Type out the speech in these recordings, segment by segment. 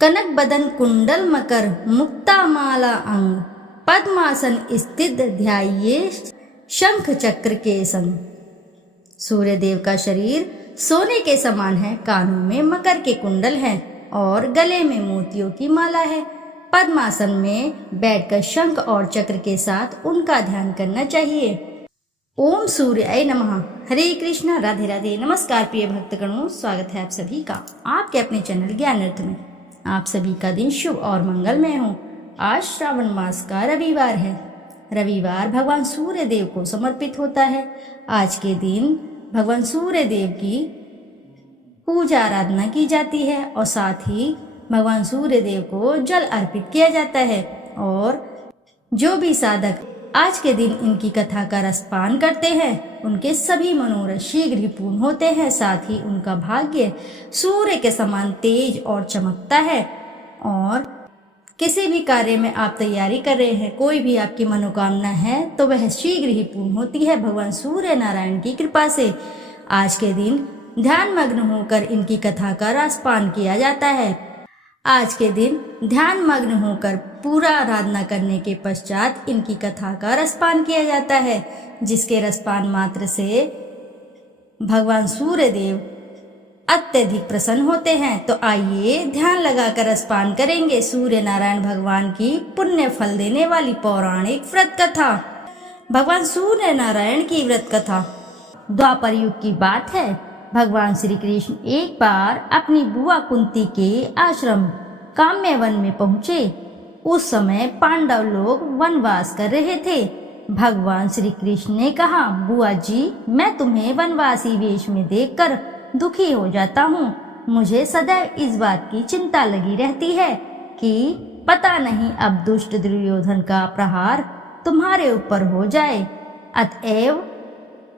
कनक बदन कुंडल मकर मुक्ता माला अंग, पद्मासन स्थित ध्याये शंख चक्र के संग। सूर्य देव का शरीर सोने के समान है, कानों में मकर के कुंडल हैं और गले में मोतियों की माला है। पद्मासन में बैठकर शंख और चक्र के साथ उनका ध्यान करना चाहिए। ओम सूर्याय नमः। हरे कृष्णा, राधे राधे। नमस्कार प्रिय भक्तगणों, स्वागत है आप सभी का आपके अपने चैनल ज्ञानार्थ में। आप सभी का दिन शुभ और मंगलमय हो। आज श्रावण मास का रविवार है। रविवार भगवान सूर्य देव को समर्पित होता है। आज के दिन भगवान सूर्य देव की पूजा आराधना की जाती है और साथ ही भगवान सूर्य देव को जल अर्पित किया जाता है। और जो भी साधक आज के दिन इनकी कथा का रसपान करते हैं, उनके सभी मनोरथ शीघ्र ही पूर्ण होते हैं। साथ ही उनका भाग्य सूर्य के समान तेज और चमकता है। और किसी भी कार्य में आप तैयारी कर रहे हैं, कोई भी आपकी मनोकामना है, तो वह शीघ्र ही पूर्ण होती है भगवान सूर्य नारायण की कृपा से। आज के दिन ध्यान मग्न होकर इनकी कथा का रसपान किया जाता है। आज के दिन ध्यान मग्न होकर पूरा आराधना करने के पश्चात इनकी कथा का रसपान किया जाता है, जिसके रसपान मात्र से भगवान सूर्य देव अत्यधिक प्रसन्न होते हैं। तो आइए ध्यान लगाकर रसपान करेंगे सूर्य नारायण भगवान की पुण्य फल देने वाली पौराणिक व्रत कथा। भगवान सूर्य नारायण की व्रत कथा। द्वापर युग की बात है। भगवान श्री कृष्ण एक बार अपनी बुआ कुंती के आश्रम काम्यवन में पहुँचे। उस समय पांडव लोग वनवास कर रहे थे। भगवान श्री कृष्ण ने कहा, बुआ जी, मैं तुम्हें वनवासी वेश में देखकर दुखी हो जाता हूँ। मुझे सदैव इस बात की चिंता लगी रहती है कि पता नहीं अब दुष्ट दुर्योधन का प्रहार तुम्हारे ऊपर हो जाए। अतएव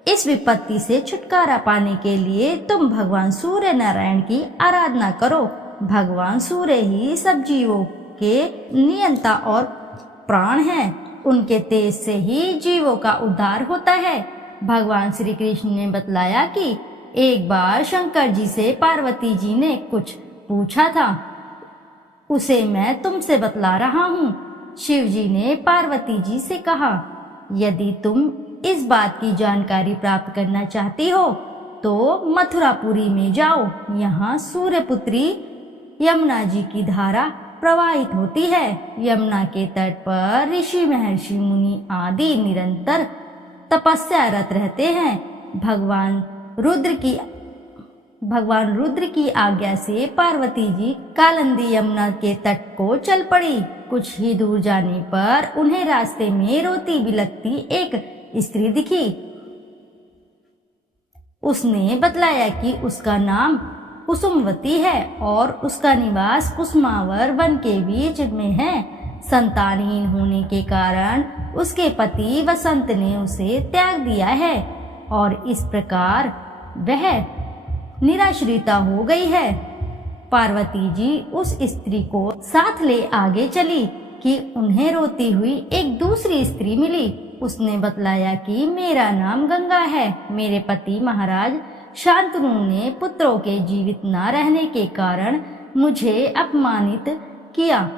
इस विपत्ति से छुटकारा पाने के लिए तुम भगवान सूर्य नारायण की आराधना करो। भगवान सूर्य ही सब जीवों के नियंता और प्राण हैं। उनके तेज से ही जीवों का उद्धार होता है। भगवान श्री कृष्ण ने बतलाया कि एक बार शंकर जी से पार्वती जी ने कुछ पूछा था, उसे मैं तुमसे बतला रहा हूँ। शिव जी ने पार्वती जी से कहा, यदि तुम इस बात की जानकारी प्राप्त करना चाहती हो तो मथुरापुरी में जाओ। यहाँ सूर्यपुत्री यमुना जी की धारा प्रवाहित होती है। यमुना के तट पर ऋषि महर्षि मुनि आदि निरंतर तपस्यारत रहते हैं। भगवान रुद्र की आज्ञा से पार्वती जी कालिंदी यमुना के तट को चल पड़ी। कुछ ही दूर जाने पर उन्हें रास्ते में रोती बिलखती एक स्त्री दिखी। उसने बतलाया कि उसका नाम कुसुमवती है और उसका निवास कुसुमावर वन के बीच में है। संतानहीन होने के कारण उसके पति वसंत ने उसे त्याग दिया है और इस प्रकार वह निराश्रिता हो गई है। पार्वती जी उस स्त्री को साथ ले आगे चली कि उन्हें रोती हुई एक दूसरी स्त्री मिली। उसने बतलाया कि मेरा नाम गंगा है। मेरे पति महाराज शांतनु ने पुत्रों के जीवित न रहने के कारण मुझे अपमानित किया,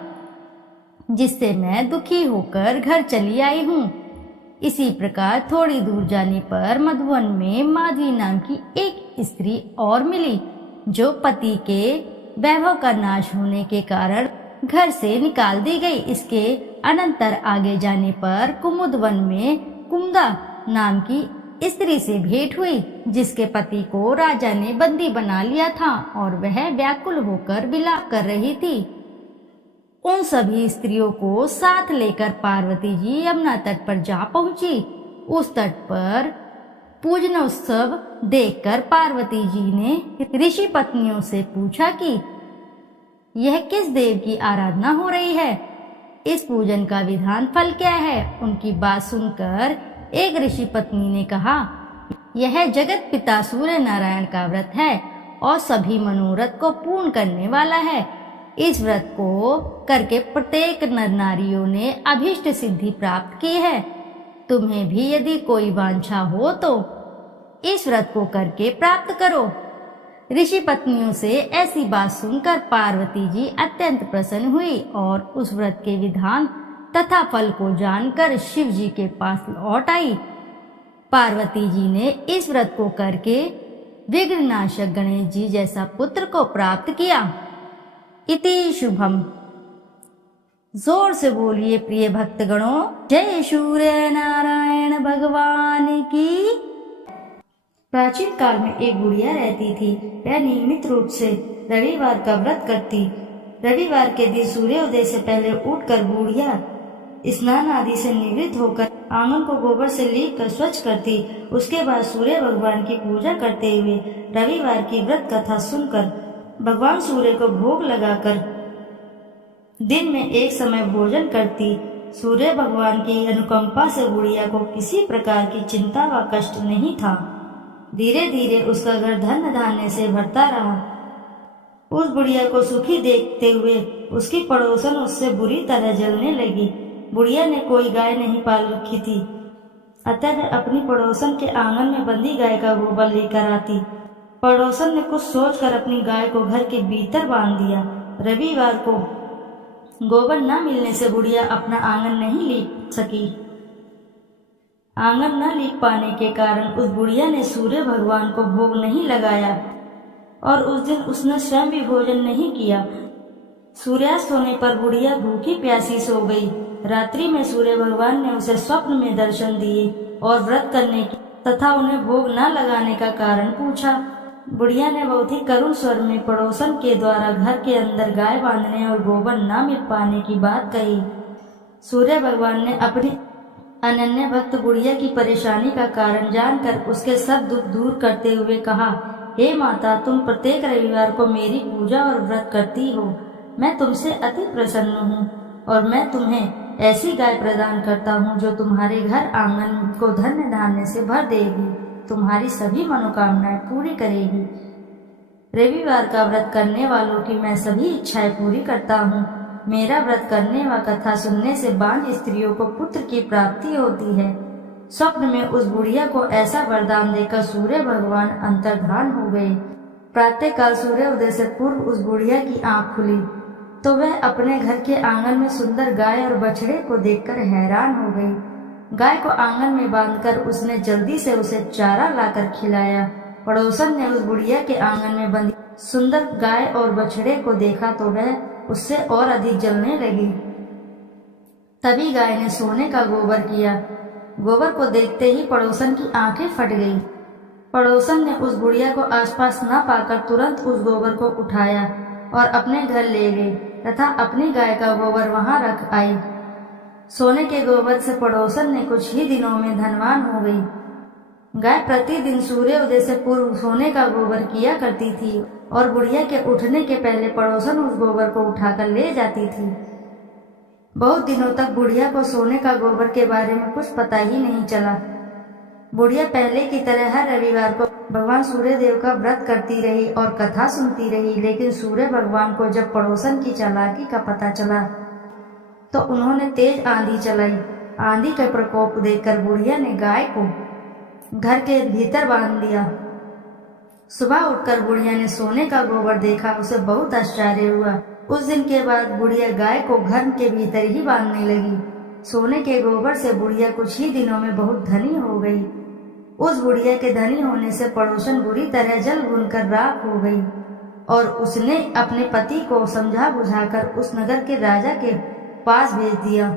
जिससे मैं दुखी होकर घर चली आई हूँ। इसी प्रकार थोड़ी दूर जाने पर मधुवन में माधवी नाम की एक स्त्री और मिली, जो पति के वैभव का नाश होने के कारण घर से निकाल दी गई। इसके अनंतर आगे जाने पर कुमुदवन में कुमुदा नाम की स्त्री से भेंट हुई, जिसके पति को राजा ने बंदी बना लिया था और वह व्याकुल होकर विलाप कर रही थी। उन सभी स्त्रियों को साथ लेकर पार्वती जी यमुना तट पर जा पहुंची। उस तट पर पूजनोत्सव देखकर पार्वती जी ने ऋषि पत्नियों से पूछा कि यह किस देव की आराधना हो रही है, इस पूजन का विधान फल क्या है। उनकी बात सुनकर एक ऋषि पत्नी ने कहा, यह जगत पिता सूर्य नारायण का व्रत है और सभी मनोरथ को पूर्ण करने वाला है। इस व्रत को करके प्रत्येक नर नारियों ने अभीष्ट सिद्धि प्राप्त की है। तुम्हें भी यदि कोई वांछा हो तो इस व्रत को करके प्राप्त करो। ऋषि पत्नियों से ऐसी बात सुनकर पार्वती जी अत्यंत प्रसन्न हुई और उस व्रत के विधान तथा फल को जानकर शिव जी के पास लौट आई। पार्वती जी ने इस व्रत को करके विघ्ननाशक गणेश जी जैसा पुत्र को प्राप्त किया। इति शुभम। जोर से बोलिए प्रिय भक्तगणों, जय सूर्य नारायण भगवान की। प्राचीन काल में एक बुढ़िया रहती थी। वह नियमित रूप से रविवार का व्रत करती। रविवार के दिन सूर्योदय से पहले उठकर बुढ़िया स्नान आदि से निवृत्त होकर आंगन को गोबर से लीप कर स्वच्छ करती। उसके बाद सूर्य भगवान की पूजा करते हुए रविवार की व्रत कथा सुनकर भगवान सूर्य को भोग लगाकर दिन में एक समय भोजन करती। सूर्य भगवान की अनुकंपा से बुढ़िया को किसी प्रकार की चिंता व कष्ट नहीं था। धीरे धीरे उसका घर धन धान्य से भरता रहा। उस बुढ़िया को सुखी देखते हुए उसकी पड़ोसन उससे बुरी तरह जलने लगी। बुढ़िया ने कोई गाय नहीं पाल रखी थी, अतः वह अपनी पड़ोसन के आंगन में बंधी गाय का गोबर लेकर आती। पड़ोसन ने कुछ सोचकर अपनी गाय को घर के भीतर बांध दिया। रविवार को गोबर न मिलने से बुढ़िया अपना आंगन नहीं लीप सकी। आंगन न लीप पाने के कारण उस बुढ़िया ने सूर्य भगवान को भोग नहीं लगाया और उस दिन उसने स्वयं भी भोजन नहीं किया। सूर्यास्त होने पर बुढ़िया भूखी प्यासी सो गई। रात्रि में सूर्य भगवान ने उसे स्वप्न में दर्शन दिए और व्रत करने की तथा उन्हें भोग न लगाने का कारण पूछा। बुढ़िया ने बहुत ही करुण स्वर में पड़ोसन के द्वारा घर के अंदर गाय बांधने और गोबर न मिल पाने की बात कही। सूर्य भगवान ने अपनी अनन्य भक्त बुढ़िया की परेशानी का कारण जानकर उसके सब दुख दूर करते हुए कहा, हे माता, तुम प्रत्येक रविवार को मेरी पूजा और व्रत करती हो। मैं तुमसे अति प्रसन्न हूँ और मैं तुम्हें ऐसी गाय प्रदान करता हूँ जो तुम्हारे घर आंगन को धन्य धान्य से भर देगी, तुम्हारी सभी मनोकामनाएं पूरी करेगी। रविवार का व्रत करने वालों की मैं सभी इच्छाएं पूरी करता हूँ। मेरा व्रत करने व कथा सुनने से बांझ स्त्रियों को पुत्र की प्राप्ति होती है। स्वप्न में उस बुढ़िया को ऐसा वरदान देकर सूर्य भगवान अंतर्धान हो गए। प्रातःकाल सूर्योदय से पूर्व उस बुढ़िया की आंख खुली तो वह अपने घर के आंगन में सुंदर गाय और बछड़े को देखकर हैरान हो गई। गाय को आंगन में बांधकर उसने जल्दी से उसे चारा लाकर खिलाया। पड़ोसन ने उस बुढ़िया के आंगन में बंधी सुंदर गाय और बछड़े को देखा तो वह उससे और अधिक जलने लगी। तभी गाय ने सोने का गोबर किया। गोबर को देखते ही पड़ोसन की आंखें फट गई। पड़ोसन ने उस बुढ़िया को आसपास न पाकर तुरंत उस गोबर को उठाया और अपने घर ले गई तथा अपनी गाय का गोबर वहां रख आई। सोने के गोबर से पड़ोसन ने कुछ ही दिनों में धनवान हो गई। गाय प्रतिदिन सूर्योदय से पूर्व सोने का गोबर किया करती थी और बुढ़िया के उठने के पहले पड़ोसन उस गोबर को उठाकर ले जाती थी। बहुत दिनों तक बुढ़िया को सोने का गोबर के बारे में कुछ पता ही नहीं चला। बुढ़िया पहले की तरह हर रविवार को भगवान सूर्य देव का व्रत करती रही और कथा सुनती रही, लेकिन सूर्य भगवान को जब पड़ोसन की चालाकी का पता चला तो उन्होंने तेज आंधी चलाई। आंधी का प्रकोप देखकर बुढ़िया ने गाय को घर के भीतर बांध दिया। सुबह उठकर बुढ़िया ने सोने का गोबर देखा, उसे बहुत आश्चर्य हुआ। उस दिन के बाद बुढ़िया गाय को घर के भीतर ही बांधने लगी। सोने के गोबर से बुढ़िया कुछ ही दिनों में बहुत धनी हो गई। उस बुढ़िया के धनी होने से पड़ोसन बुरी तरह जल भूनकर राख हो गई और उसने अपने पति को समझा बुझाकर उस नगर के राजा के पास भेज दिया।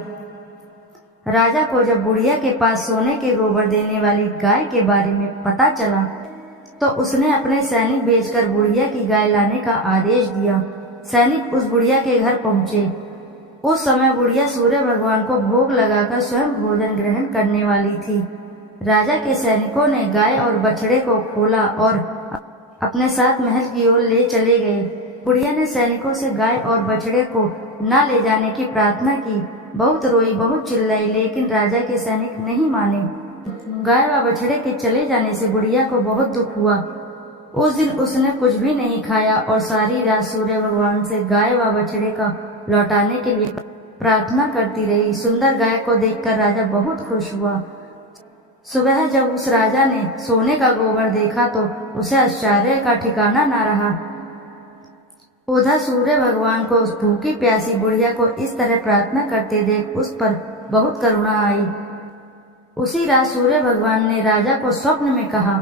राजा को जब बुढ़िया के पास सोने के गोबर देने वाली गाय के बारे में पता चला तो उसने अपने सैनिक भेजकर बुढ़िया की गाय लाने का आदेश दिया। सैनिक उस बुढ़िया के घर पहुंचे। उस समय बुढ़िया सूर्य भगवान को भोग लगाकर स्वयं भोजन ग्रहण करने वाली थी। राजा के सैनिकों ने गाय और बछड़े को खोला और अपने साथ महल की ओर ले चले गए। बुढ़िया ने सैनिकों से गाय और बछड़े को न ले जाने की प्रार्थना की। बहुत रोई, बहुत चिल्लाई, लेकिन राजा के सैनिक नहीं माने। गाय व बछड़े के चले जाने से बुढ़िया को बहुत दुख हुआ। उस दिन उसने कुछ भी नहीं खाया और सारी रात सूर्य भगवान से गाय व बछड़े का लौटाने के लिए प्रार्थना करती रही। सुंदर गाय को देखकर राजा बहुत खुश हुआ। सुबह जब उस राजा ने सोने का गोबर देखा तो उसे आश्चर्य का ठिकाना न रहा। उधर सूर्य भगवान को उस भूखी प्यासी बुढ़िया को इस तरह प्रार्थना करते देख उस पर बहुत करुणा आई। उसी रात सूर्य भगवान ने राजा को स्वप्न में कहा,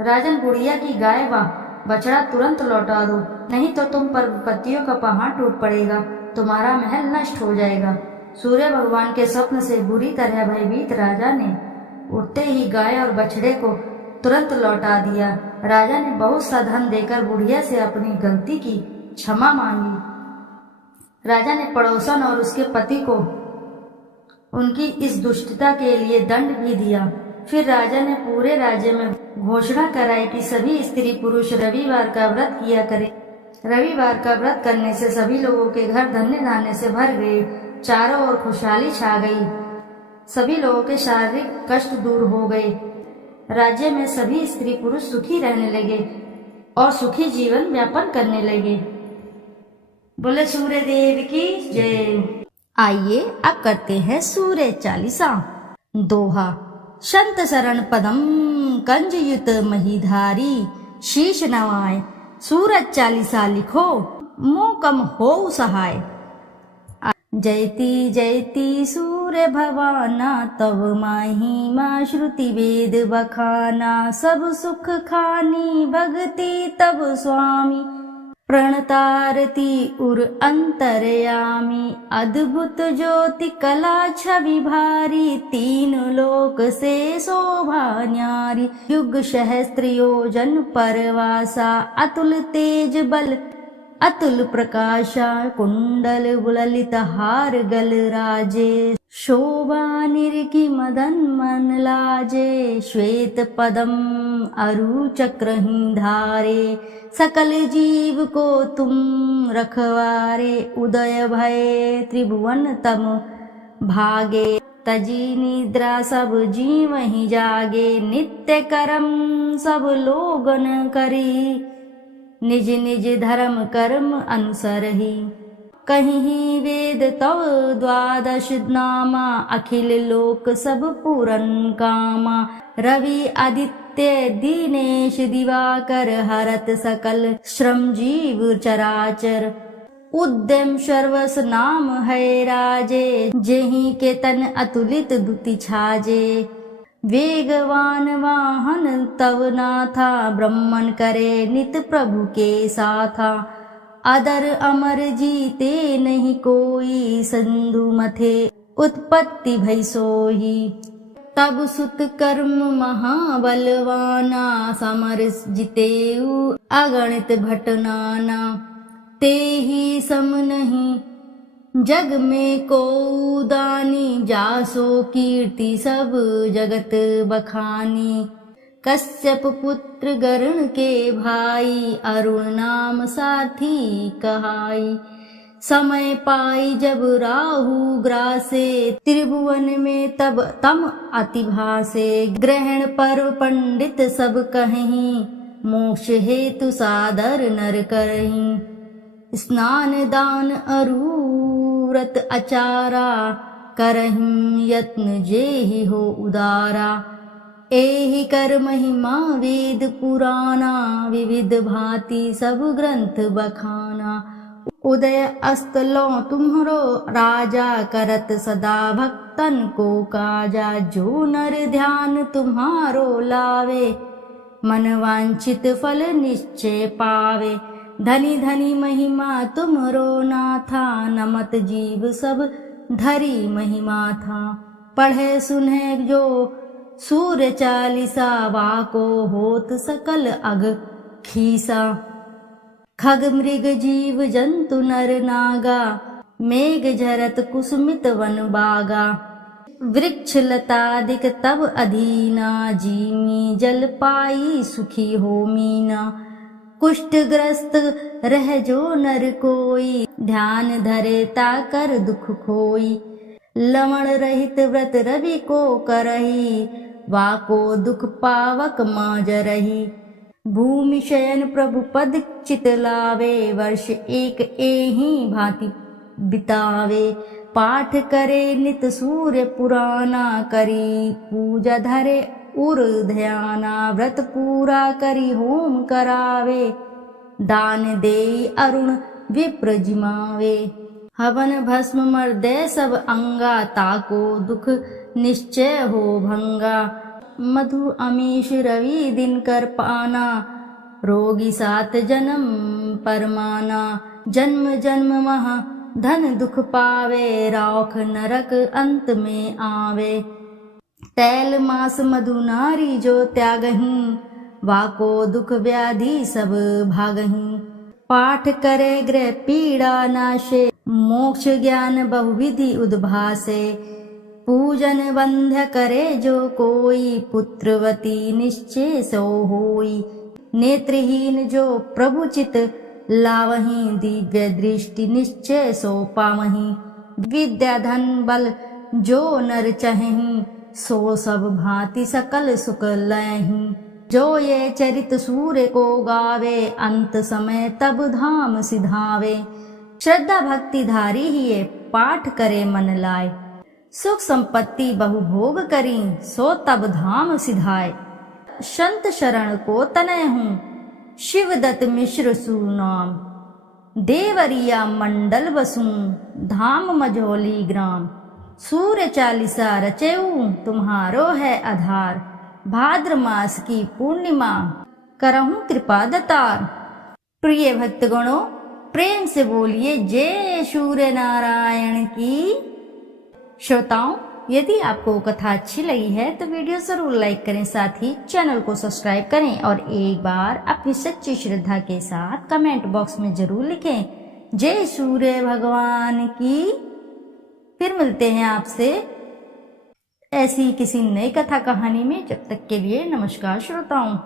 राजन, बुढ़िया की गाय व बछड़ा तुरंत लौटा दो, नहीं तो तुम पर विपत्तियों का पहाड़ टूट पड़ेगा, तुम्हारा महल नष्ट हो जाएगा। सूर्य भगवान के स्वप्न से बुरी तरह भयभीत राजा ने उठते ही गाय और बछड़े को तुरंत लौटा दिया। राजा ने बहुत सा धन देकर बुढ़िया से अपनी गलती की क्षमा मांगी। राजा ने पड़ोसन और उसके पति को उनकी इस दुष्टता के लिए दंड भी दिया। फिर राजा ने पूरे राज्य में घोषणा कराई कि सभी स्त्री पुरुष रविवार का व्रत किया करें। रविवार का व्रत करने से सभी लोगों के घर धन्य धान्य से भर गए, चारों ओर खुशहाली छा गई, सभी लोगों के शारीरिक कष्ट दूर हो गए। राज्य में सभी स्त्री पुरुष सुखी रहने लगे और सुखी जीवन यापन करने लगे। बोले सूर्य देव की जय। आइए अब करते हैं सूर्य चालीसा। दोहा। संत शरण पदम कंजयुत महीधारी, शीश नवाय सूरज चालीसा लिखो, मोकम हो सहाय। जयति जयति सूर्य भवाना, तब महिमा श्रुति वेद बखाना। सब सुख खानी भक्ति तब स्वामी, प्रणतारती उर अंतरयामी। अद्भुत ज्योति कला छवि भारी, तीन लोक से शोभा न्यारी। युग सहस्त्र योजन परवासा, अतुल तेज बल अतुल प्रकाशा। कुंडल ललित हार गल राजे, शोभा निरखी मदन मन लाजे। श्वेत पदम अरु चक्रही धारे, सकल जीव को तुम रखवारे। उदय भय त्रिभुवन तम भागे, तजी निद्रा सब जीव ही जागे। नित्य कर्म सब लोगन करी, निज निज धर्म कर्म अनुसरहि। कहीं वेद तव द्वादश नामा, अखिल लोक सब पूरन कामा। रवि आदित्य दीनेश दिवाकर, हरत सकल श्रम जीव चराचर। उद्यम सर्वस नाम है राजे, जेहि के तन अतुलित दुति छाजे। वेगवान वाहन तव नाथा, ब्रह्मन करे नित प्रभु के साथा। अदर अमर जीते नहीं कोई, सिंधु मथे उत्पत्ति भई सोही। तब सुत कर्म महाबलवाना, समर जितेउ अगणित भटनाना। ते ही सम नहीं जग में को दानी, जासो कीर्ति सब जगत बखानी। कश्यप पुत्र गरुण के भाई, अरुण नाम साथी कहाई। समय पाई जब राहु ग्रासे, त्रिभुवन में तब तम अति भासे। ग्रहण पर्व पंडित सब कहीं, मोक्ष हेतु सादर नर करहीं। स्नान दान अरु व्रत आचारा, करहिं यत्न जेहि हो उदारा। एहि कर महिमा वेद पुराना, विविध भांति सब ग्रंथ बखाना। उदय अस्त लो तुम्हरो राजा, करत सदा भक्तन को काजा। जो नर ध्यान तुम्हारो लावे, मन वांछित फल निश्चय पावे। धनी धनी महिमा तुम्हरो नाथा, नमत जीव सब धरी महिमा था। पढ़े सुने जो सूर्य चालीसा, वाको होत सकल अग खीसा। खग मृग जीव जंतु नर नागा, मेघ झरत कुसुमित वन बागा। वृक्ष लतादिक तब अधीना, जीमी जल पाई सुखी हो मीना। कुष्ठ ग्रस्त रह जो नर कोई, ध्यान धरे ताकर दुख खोई। लवण रहित व्रत रवि को करही, वाको दुख पावक माज रही। भूमि शयन प्रभु पद चित लावे, वर्ष एक एहि भांति बितावे। पाठ करे नित सूर्य पुराना, करी पूजा धरे उर ध्याना। व्रत पूरा करी होम करावे, दान दे अरुण विप्र जिमावे। हवन भस्म मर्दे सब अंगा, ताको दुख निश्चय हो भंगा। मधु अमीश रवि दिनकर पाना, रोगी 7 जन्म परमाना। जन्म जन्म महा धन दुख पावे, रौख नरक अंत में आवे। तैल मास मधु नारी जो त्यागहीं, वाको दुख व्याधि सब भागहीं। पाठ करे गृह पीड़ा नाशे, मोक्ष ज्ञान बहुविधि उद्भासे। पूजन वंद्य करे जो कोई, पुत्रवती निश्चय सो होई। नेत्रहीन जो प्रभु चित लावहीं, दिव्य दृष्टि निश्चय सो पावहीं। विद्या धन बल जो नर चहहीं, सो सब भांति सकल सुख लयहीं। जो ये चरित सूर्य को गावे, अंत समय तब धाम सिधावे। श्रद्धा भक्ति धारी ही ये, पाठ करे मन लाए। सुख संपत्ति बहु भोग करी, सो तब धाम सिधाए। संत शरण को तनय हूँ, शिवदत्त मिश्र सुनाम। देवरिया मंडल बसूं, धाम मझौली ग्राम। सूर्य चालीसा रचेऊ, तुम्हारो है आधार। भाद्र मास की पूर्णिमा, करहूं कृपा दतार। प्रिय भक्तगणों, प्रेम से बोलिए जय सूर्य नारायण की। श्रोताओं, यदि आपको कथा अच्छी लगी है तो वीडियो जरूर लाइक करें, साथ ही चैनल को सब्सक्राइब करें और एक बार अपनी सच्ची श्रद्धा के साथ कमेंट बॉक्स में जरूर लिखें जय सूर्य भगवान की। फिर मिलते हैं आपसे ऐसी किसी नई कथा कहानी में। जब तक के लिए नमस्कार श्रोताओं।